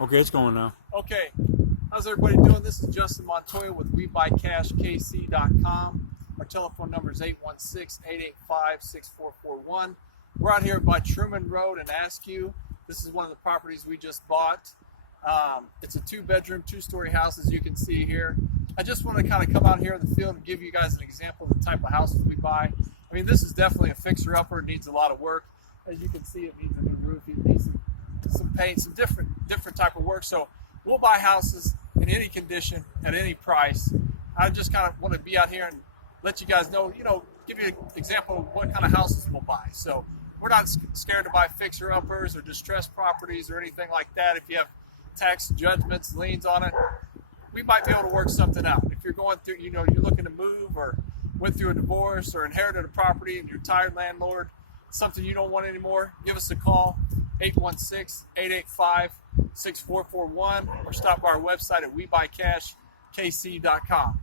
Okay, it's going now. Okay, how's everybody doing? This is Justin Montoya with WeBuyCashKC.com. Our telephone number is 816-885-6441. We're out here by Truman Road in Askew. This is one of the properties we just bought. It's a 2-bedroom, 2-story house, as you can see here. I just want to kind of come out here in the field and give you guys an example of the type of houses we buy. I mean, this is definitely a fixer-upper. It needs a lot of work. As you can see, it needs a new roof. It needs some paint, some different type of work. So we'll buy houses in any condition at any price. I just kind of want to be out here and let you guys know, give you an example of what kind of houses we'll buy. So we're not scared to buy fixer-uppers or distressed properties or anything like that. If you have tax judgments, liens on it, we might be able to work something out. If you're going through, you're looking to move or went through a divorce or inherited a property and you're a tired landlord, something you don't want anymore, give us a call, 816-885-6441, or stop by our website at WeBuyCashKC.com.